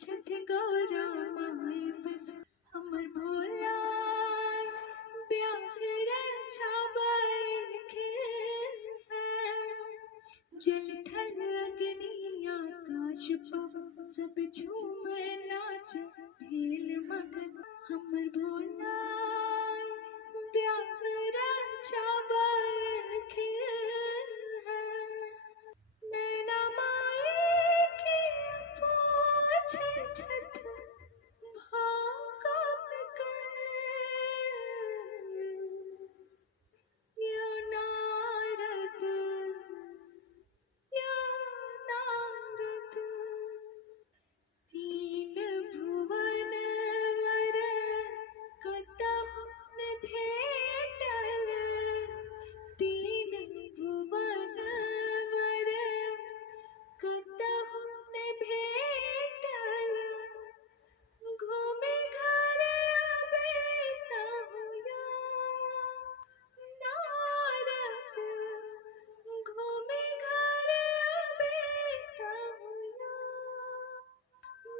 छठ गौरा माई बस हमर भोला ब्याह रक्षा जल थल अग्नि आकाश पवन सब झूम नाच भेल मगन हमर भोला ब्याह रक्षा नैना माई के पूछ छठ भाकब यो नारद तीन भुवन वर कतहु न भेटल तीन भुवन वर कतहु न भेटल घूमे घर बेतहुया नारद घूमे घर बेतहुया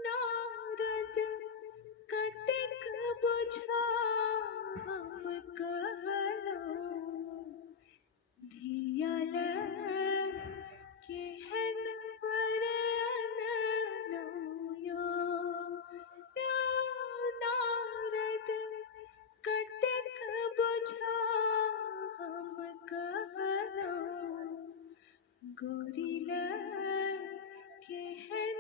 नारद कतेक बुझा हम कहलहुँ धियाल केहन वर अनलहुँ यो नारद कतेक बुझा हम कहलहुँ गौरी केहन